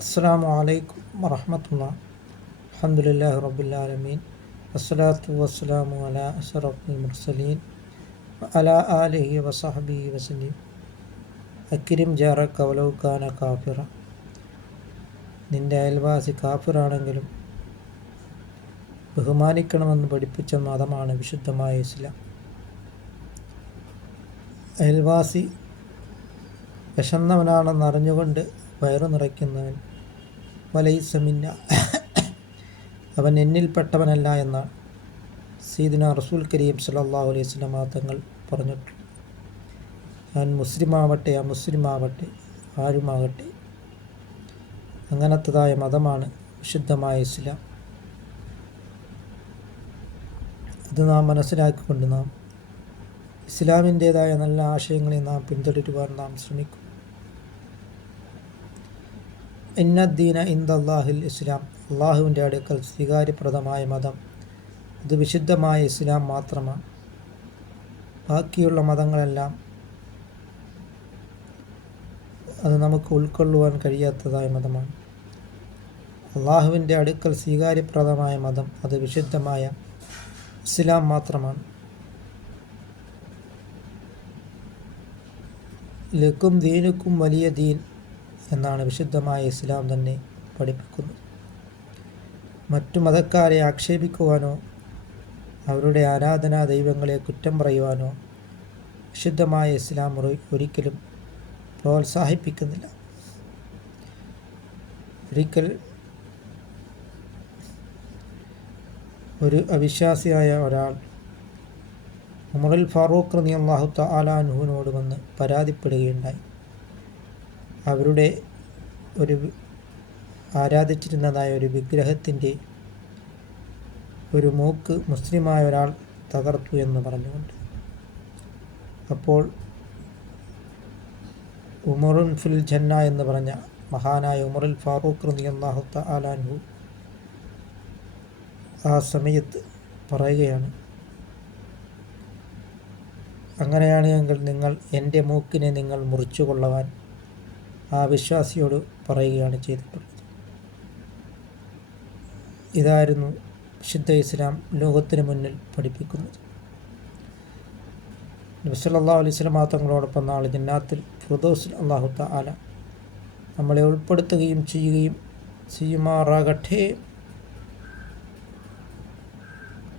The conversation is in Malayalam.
അസ്സലാമു അലൈക്കും വറഹ്മത്തുള്ളാഹി. അൽഹംദുലില്ലാഹി റബ്ബിൽ ആലമീൻ. വസ്സലാത്തു വസ്സലാമു അലാ അശ്റഫിൽ മുർസലീൻ വഅലാ ആലിഹി വസഹ്ബിഹി വസല്ലം. അക്രിം ജാറക വലൗ കാന കാഫിറ. നിന്റെ അയൽവാസി കാഫിറാണെങ്കിലും ബഹുമാനിക്കണമെന്ന് പഠിപ്പിച്ച മതമാണ് വിശുദ്ധമായ ഇസ്ലാം. അയൽവാസി വിശന്നവനാണെന്ന് അറിഞ്ഞുകൊണ്ട് വയറു നിറയ്ക്കുന്നവൻ വലൈസ മിന്ന, അവൻ എന്നിൽപ്പെട്ടവനല്ല എന്നാണ് സയ്യിദുനാ റസൂൽ കരീം സല്ലല്ലാഹു അലൈഹി വസല്ലം തങ്ങൾ പറഞ്ഞിട്ടുണ്ട്. ഞാൻ മുസ്ലിമാവട്ടെ അമുസ്ലിമാവട്ടെ ആരുമാകട്ടെ, അങ്ങനത്തതായ മതമാണ് വിശുദ്ധമായ ഇസ്ലാം. അത് നാം മനസ്സിലാക്കിക്കൊണ്ട് നാം ഇസ്ലാമിൻ്റേതായ നല്ല ആശയങ്ങളെ നാം പിന്തുടരുവാൻ നാം ശ്രമിക്കും. ഇന്നദ്ദീന ഇൻദല്ലാഹിൽ ഇസ്ലാം, അള്ളാഹുവിൻ്റെ അടുക്കൽ സ്വീകാര്യപ്രദമായ മതം അത് വിശുദ്ധമായ ഇസ്ലാം മാത്രമാണ്. ബാക്കിയുള്ള മതങ്ങളെല്ലാം അത് നമുക്ക് ഉൾക്കൊള്ളുവാൻ കഴിയാത്തതായ മതമാണ്. അള്ളാഹുവിൻ്റെ അടുക്കൽ സ്വീകാര്യപ്രദമായ മതം അത് വിശുദ്ധമായ ഇസ്ലാം മാത്രമാണ്. ലക്കും ദീനുക്കും വലിയ ദീൻ എന്നാണ് വിശുദ്ധമായ ഇസ്ലാം തന്നെ പഠിപ്പിക്കുന്നത്. മറ്റു മതക്കാരെ ആക്ഷേപിക്കുവാനോ അവരുടെ ആരാധനാ ദൈവങ്ങളെ കുറ്റം പറയുവാനോ വിശുദ്ധമായ ഇസ്ലാം ഒരിക്കലും പ്രോത്സാഹിപ്പിക്കുന്നില്ല. ഒരിക്കൽ ഒരു അവിശ്വാസിയായ ഒരാൾ ഉമറുൽ ഫാറൂഖ് റളിയല്ലാഹു തആല അൻഹുവിനോട് വന്ന് പരാതിപ്പെടുകയുണ്ടായി. അവരുടെ ഒരു ആരാധിച്ചിരുന്നതായ ഒരു വിഗ്രഹത്തിൻ്റെ ഒരു മൂക്ക് മുസ്ലിമായ ഒരാൾ തകർത്തു എന്ന് പറഞ്ഞുകൊണ്ട്. അപ്പോൾ ഉമറുൻ ഫിൽ ജന്ന എന്ന് പറഞ്ഞ മഹാനായ ഉമറുൽ ഫാറൂഖ് റളിയല്ലാഹു തആല അൻഹു ആ സമയത്ത് പറയുകയാണ്, അങ്ങനെയാണെങ്കിൽ നിങ്ങൾ എൻ്റെ മൂക്കിനെ നിങ്ങൾ മുറിച്ചു കൊള്ളുവാൻ ആ വിശ്വാസിയോട് പറയുകയാണ് ചെയ്തിട്ടുള്ളത്. ഇതായിരുന്നു വിശുദ്ധ ഇസ്ലാം ലോകത്തിന് മുന്നിൽ പഠിപ്പിക്കുന്നത്. നബി സല്ലല്ലാഹു അലൈഹി വസല്ലം തങ്ങളോടൊപ്പം നാളെ ജന്നാത്തുൽ ഫിർദൗസിൽ അല്ലാഹു തആല നമ്മളെ ഉൾപ്പെടുത്തുകയും ചെയ്യുമാറാകട്ടെ.